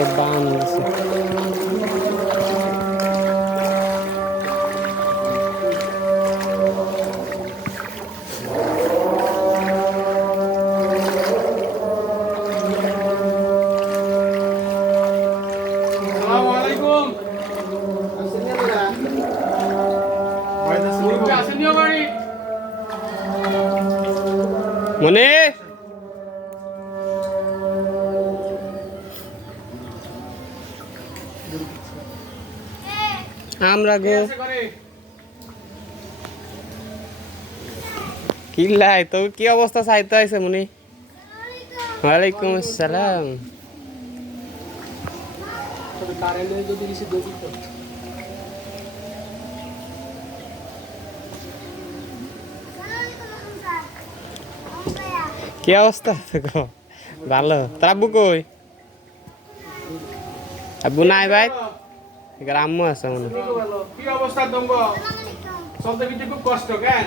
আগে বান গেছে। মনে আমরা গো কিল্লাই তো কি অবস্থা চাইতে আছে মনি? ওয়ালাইকুম আসসালাম। কি অবস্থা গো? ভালো। তোর আব্বু কই? আব্বু নাই ভাই, আম্মু আছে মনে হয়। কি অবস্থা তোমরা? সব দেখি খুব কষ্ট কেন?